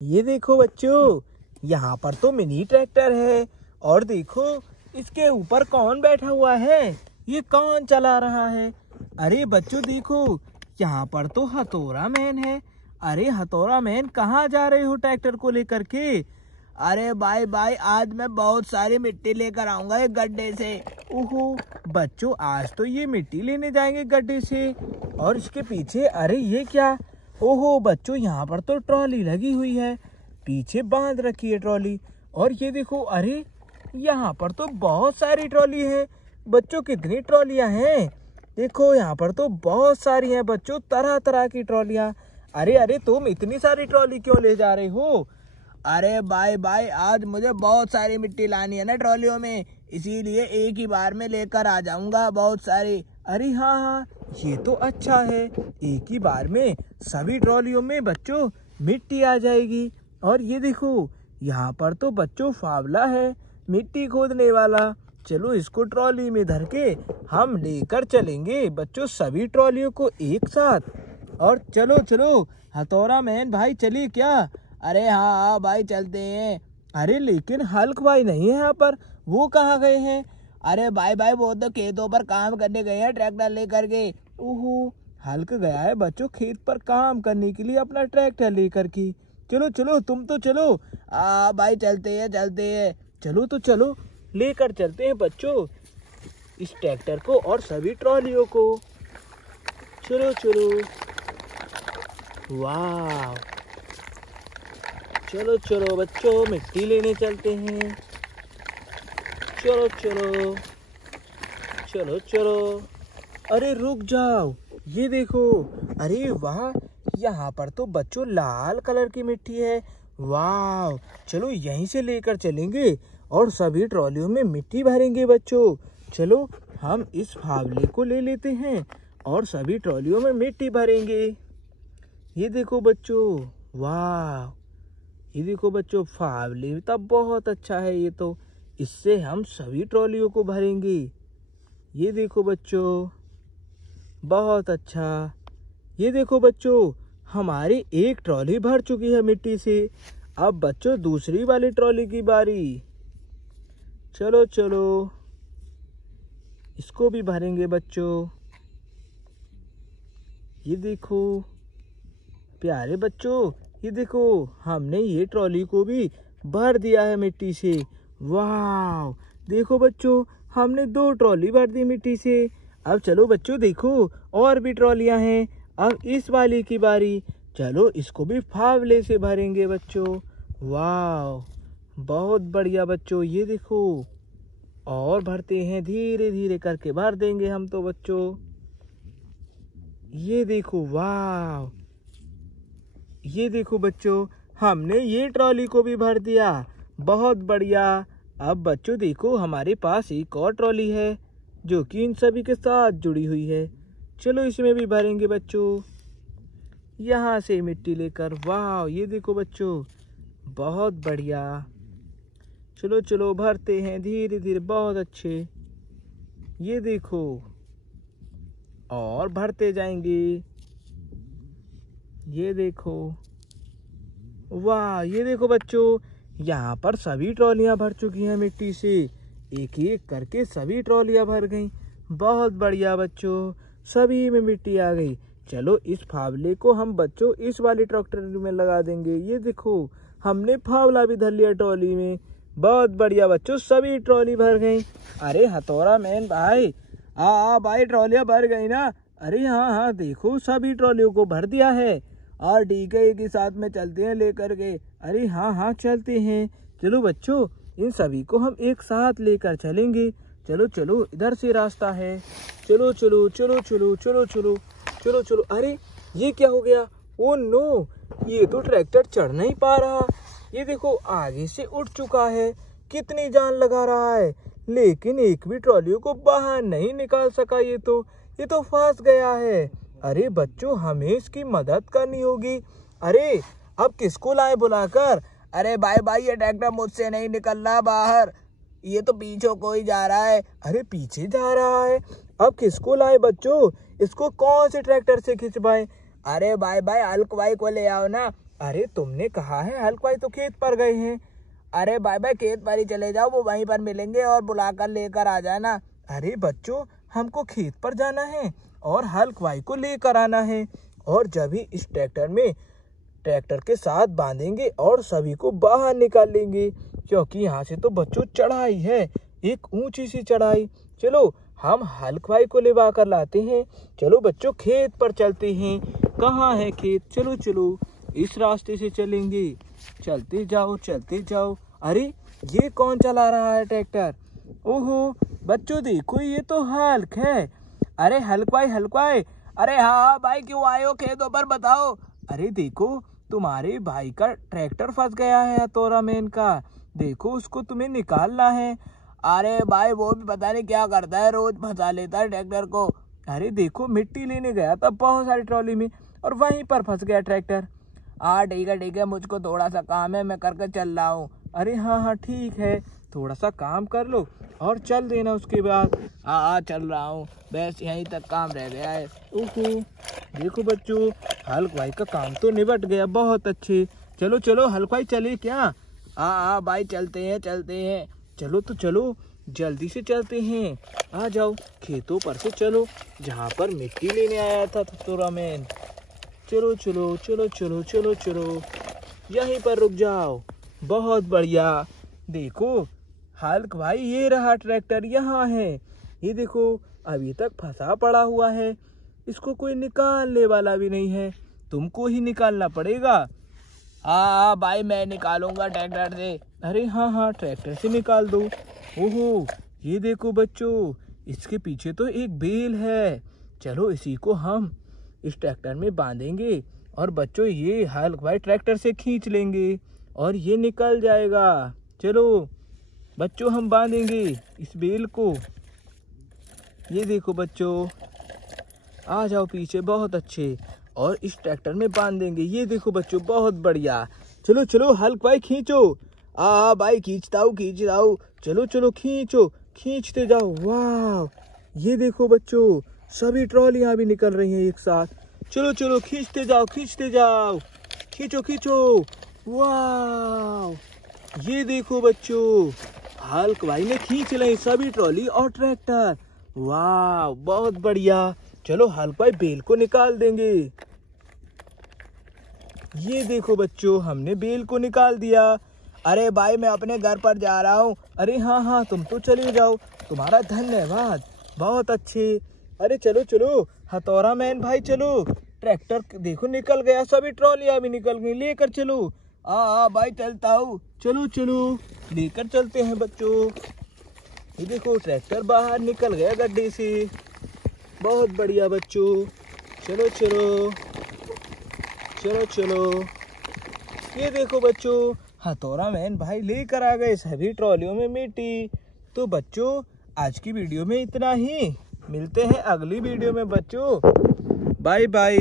ये देखो बच्चों, यहाँ पर तो मिनी ट्रैक्टर है। और देखो इसके ऊपर कौन बैठा हुआ है, ये कौन चला रहा है। अरे बच्चों देखो, यहाँ पर तो हथौड़ा मैन है। अरे हथौड़ा मैन, कहाँ जा रहे हो ट्रैक्टर को लेकर के। अरे भाई भाई, आज मैं बहुत सारी मिट्टी लेकर आऊंगा एक गड्ढे से। ओहो बच्चों, आज तो ये मिट्टी लेने जाएंगे गड्ढे से। और इसके पीछे अरे ये क्या, ओहो बच्चों, यहाँ पर तो ट्रॉली लगी हुई है, पीछे बांध रखी है ट्रॉली। और ये देखो, अरे यहाँ पर तो बहुत सारी ट्रॉली है बच्चों। कितनी ट्रॉलियाँ हैं, देखो यहाँ पर तो बहुत सारी हैं बच्चों, तरह तरह की ट्रॉलियाँ। अरे अरे, तुम इतनी सारी ट्रॉली क्यों ले जा रहे हो। अरे भाई भाई, आज मुझे बहुत सारी मिट्टी लानी है ना ट्रॉलियों में, इसीलिए एक ही बार में लेकर आ जाऊंगा बहुत सारी। अरे हाँ हाँ, ये तो अच्छा है, एक ही बार में सभी ट्रॉलियों में बच्चों मिट्टी आ जाएगी। और ये देखो, यहाँ पर तो बच्चों फावला है मिट्टी खोदने वाला। चलो इसको ट्रॉली में धर के हम लेकर चलेंगे बच्चों सभी ट्रॉलियों को एक साथ। और चलो चलो हथौड़ा मैन भाई, चलिए क्या। अरे हाँ हाँ भाई, चलते हैं। अरे लेकिन हल्क भाई नहीं है यहाँ पर, वो कहाँ गए हैं। अरे भाई भाई, वो तो खेतों पर काम करने गए हैं ट्रैक्टर लेकर के। ओहो, हल्क गया है बच्चों खेत पर काम करने के लिए अपना ट्रैक्टर लेकर के। चलो चलो, तुम तो चलो। भाई चलते हैं चलते हैं। चलो तो चलो, लेकर चलते हैं बच्चों इस ट्रैक्टर को और सभी ट्रॉलियों को। चलो चलो, वाह, चलो चलो बच्चों, मिट्टी लेने चलते हैं। चलो चलो चलो चलो। अरे रुक जाओ, ये देखो, अरे वाह, यहाँ पर तो बच्चों लाल कलर की मिट्टी है। वाह, चलो यहीं से लेकर चलेंगे और सभी ट्रॉलियों में मिट्टी भरेंगे बच्चों। चलो हम इस फावले को ले लेते हैं और सभी ट्रॉलियों में मिट्टी भरेंगे। ये देखो बच्चों, वाह, ये देखो बच्चों, फावले तो बहुत अच्छा है ये तो, इससे हम सभी ट्रॉलियों को भरेंगे। ये देखो बच्चों, बहुत अच्छा। ये देखो बच्चों, हमारी एक ट्रॉली भर चुकी है मिट्टी से। अब बच्चों दूसरी वाली ट्रॉली की बारी। चलो चलो, इसको भी भरेंगे बच्चों। ये देखो प्यारे बच्चों, ये देखो, हमने ये ट्रॉली को भी भर दिया है मिट्टी से। वाह, देखो बच्चों, हमने 2 ट्रॉली भर दी मिट्टी से। अब चलो बच्चों देखो, और भी ट्रॉलियां हैं। अब इस वाली की बारी, चलो इसको भी फावले से भरेंगे बच्चों। वाह, बहुत बढ़िया बच्चों, ये देखो, और भरते हैं, धीरे धीरे करके भर देंगे हम तो बच्चों। ये देखो, वाह, ये देखो बच्चों, हमने ये ट्रॉली को भी भर दिया, बहुत बढ़िया। अब बच्चों देखो, हमारे पास एक और ट्रॉली है जो कि इन सभी के साथ जुड़ी हुई है। चलो इसमें भी भरेंगे बच्चों, यहाँ से मिट्टी लेकर। वाह, ये देखो बच्चों, बहुत बढ़िया। चलो चलो, भरते हैं धीरे धीरे, बहुत अच्छे। ये देखो, और भरते जाएंगे। ये देखो, वाह, ये देखो बच्चों, यहाँ पर सभी ट्रॉलियाँ भर चुकी हैं मिट्टी से। एक एक करके सभी ट्रॉलियाँ भर गईं। बहुत बढ़िया बच्चों, सभी में मिट्टी आ गई। चलो इस फावले को हम बच्चों इस वाले ट्रैक्टर में लगा देंगे। ये देखो, हमने फावला भी धर लिया ट्रॉली में। बहुत बढ़िया बच्चों, सभी ट्रॉली भर गई। अरे हथौड़ा मैन भाई, हाँ भाई, ट्रॉलियाँ भर गई ना। अरे हाँ हाँ, देखो सभी ट्रॉलियों को भर दिया है। और ठीक है, एक ही साथ में चलते हैं लेकर के। अरे हाँ हाँ, चलते हैं। चलो बच्चों, इन सभी को हम एक साथ लेकर चलेंगे। चलो चलो, इधर से रास्ता है। चलो चलो चलो चलो चलो चलो चलो चलो। अरे ये क्या हो गया, ओ नो, ये तो ट्रैक्टर चढ़ नहीं पा रहा। ये देखो, आगे से उठ चुका है, कितनी जान लगा रहा है, लेकिन एक भी ट्रॉलियों को बाहर नहीं निकाल सका। ये तो फंस गया है। अरे बच्चों, हमें इसकी मदद करनी होगी। अरे अब किसको लाए बुलाकर। अरे भाई भाई, ये ट्रैक्टर मुझसे नहीं निकल रहा बाहर, ये तो पीछे कोई जा रहा है। अरे पीछे जा रहा है, अब किसको लाए बच्चों, इसको कौन से ट्रैक्टर से खिंचवाएं। अरे भाई भाई, हल्क भाई को ले आओ ना, अरे तुमने कहा है हल्क भाई तो खेत पर गए हैं। अरे भाई भाई खेत पर ही चले जाओ, वो वहीं पर मिलेंगे और बुलाकर लेकर आ जाना। अरे बच्चों हमको खेत पर जाना है और हल्क भाई को लेकर आना है, और जब ही इस ट्रैक्टर के साथ बांधेंगे और सभी को बाहर निकालेंगे, क्योंकि यहाँ से तो बच्चों चढ़ाई है, एक ऊंची सी चढ़ाई। चलो हम हल्क भाई को लेवा कर लाते हैं। चलो बच्चों खेत पर चलते हैं। कहाँ है खेत? चलो चलो इस रास्ते से चलेंगे। चलते जाओ चलते जाओ। अरे ये कौन चला रहा है ट्रैक्टर? ओहो बच्चों देखो ये तो हल्क है। अरे हल्क भाई। अरे हाँ भाई, क्यों आए हो खेतों पर, बताओ। अरे देखो तुम्हारे भाई का ट्रैक्टर फंस गया है हथौड़ा मैन का, देखो उसको तुम्हें निकालना है। अरे भाई वो भी पता नहीं क्या करता है, रोज फंसा लेता है ट्रैक्टर को। अरे देखो मिट्टी लेने गया था बहुत सारी ट्रॉली में और वहीं पर फंस गया ट्रैक्टर। हाँ ठीक है, मुझको थोड़ा सा काम है, मैं करके चल रहा हूँ। अरे हाँ ठीक है, थोड़ा सा काम कर लो और चल देना उसके बाद। हाँ चल रहा हूँ, बस यहीं तक काम रह गया है। ओहो देखो बच्चों हल्क भाई का काम तो निपट गया, बहुत अच्छे। चलो हल्क भाई चले क्या? हाँ भाई चलते हैं। चलो तो चलो जल्दी से चलते हैं। आ जाओ खेतों पर से चलो, जहाँ पर मिट्टी लेने आया था हथौड़ा मैन। चलो यहीं पर रुक जाओ। बहुत बढ़िया। देखो हल्क भाई ये रहा ट्रैक्टर यहाँ है, ये देखो अभी तक फंसा पड़ा हुआ है, इसको कोई निकालने वाला भी नहीं है, तुमको ही निकालना पड़ेगा। हाँ भाई मैं निकालूंगा ट्रैक्टर से। अरे हाँ ट्रैक्टर से निकाल दो। ओहो ये देखो बच्चों इसके पीछे तो एक बेल है, चलो इसी को हम इस ट्रैक्टर में बांधेंगे और बच्चों ये हल्क भाई ट्रैक्टर से खींच लेंगे और ये निकल जाएगा। चलो बच्चों हम बांधेंगे इस बेल को। ये देखो बच्चों आ जाओ पीछे, बहुत अच्छे, और इस ट्रैक्टर में बांध देंगे। ये देखो बच्चों बहुत बढ़िया। चलो हल्क भाई खींचो। हाँ भाई खींचता हूँ। चलो खींचते जाओ। वाह ये देखो बच्चों सभी ट्रॉलियां भी निकल रही हैं एक साथ। चलो खींचते जाओ। खींचो। वाह ये देखो बच्चों हल्क भाई ने खींच ली सभी ट्रॉली और ट्रैक्टर। वाह बहुत बढ़िया। चलो हल्क भाई बेल को निकाल देंगे। ये देखो बच्चों हमने बेल को निकाल दिया। अरे भाई मैं अपने घर पर जा रहा हूँ। अरे हाँ तुम तो चले जाओ, तुम्हारा धन्यवाद, बहुत अच्छे। अरे चलो हथौड़ा मैन भाई चलो, ट्रैक्टर देखो निकल गया, सभी ट्रॉलियां भी निकल गई, लेकर चलो। हाँ भाई चलता हूँ। चलो लेकर चलते हैं बच्चों। ये देखो ट्रैक्टर बाहर निकल गया गड्ढे से, बहुत बढ़िया बच्चों। चलो ये देखो बच्चों हथौड़ा मैन भाई लेकर आ गए सभी ट्रॉलियों में मिट्टी। तो बच्चों आज की वीडियो में इतना ही, मिलते हैं अगली वीडियो में बच्चों, बाय बाय।